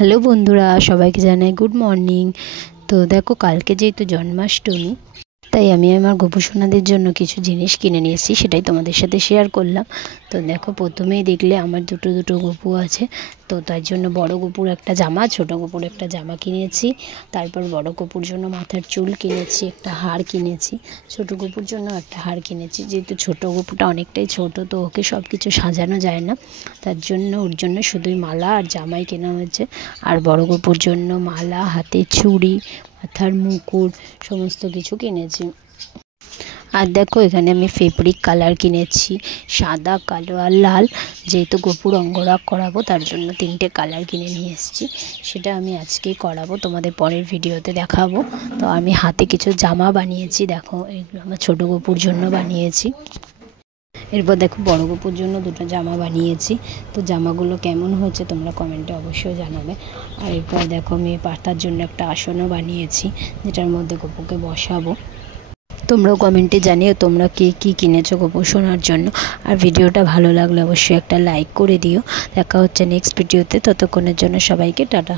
Hello বন্ধুরা, সবাইকে জানাই গুড মর্নিং। তো দেখো, কালকে যেহেতু জন্মাষ্টমী, তাই আমি আমার গোপুসোনাদের জন্য কিছু জিনিস কিনে নিয়েছি, সেটাই তোমাদের সাথে শেয়ার করলাম। তো দেখো, প্রথমেই দেখলে আমার দুটো গপু আছে। তো তার জন্য বড় গপুর একটা জামা, ছোট গপুর একটা জামা কিনেছি। তারপর বড় গপুর জন্য মাথার চুল কিনেছি, একটা হার কিনেছি। ছোট গপুর জন্য একটা হার কিনেছি, যেহেতু ছোট গপুটা অনেকটাই ছোট, তো ওকে সব কিছু সাজানো যায় না। তার জন্য ওর জন্য শুধুই মালা আর জামাই কেনা হয়েছে। আর বড় গপুর জন্য মালা, হাতে চুড়ি, মাথার মুকুট সমস্ত কিছু কিনেছি। আর দেখো, এখানে আমি ফেব্রিক কালার কিনেছি, সাদা, কালো আর লাল। যেহেতু গপুর অঙ্গরাগ করাবো, তার জন্য 3টে কালার কিনে নিয়ে এসেছি। সেটা আমি আজকেই করাবো, তোমাদের পরের ভিডিওতে দেখাবো। তো আমি হাতে কিছু জামা বানিয়েছি, দেখো এগুলো আমার ছোটো গপুর জন্য বানিয়েছি। এরপর দেখো, বড় গপুর জন্য 2টো জামা বানিয়েছি। তো জামাগুলো কেমন হয়েছে তোমরা কমেন্টে অবশ্যই জানাবে। আর এরপর দেখো, আমি পাতার জন্য একটা আসনও বানিয়েছি, যেটার মধ্যে গপুকে বসাবো। তোমরাও কমেন্টে জানিও তোমরা কে কী কিনেছো গোপুসোনার জন্য। আর ভিডিওটা ভালো লাগলে অবশ্যই একটা লাইক করে দিও। দেখা হচ্ছে নেক্সট ভিডিওতে, ততক্ষণের জন্য সবাইকে টাটা।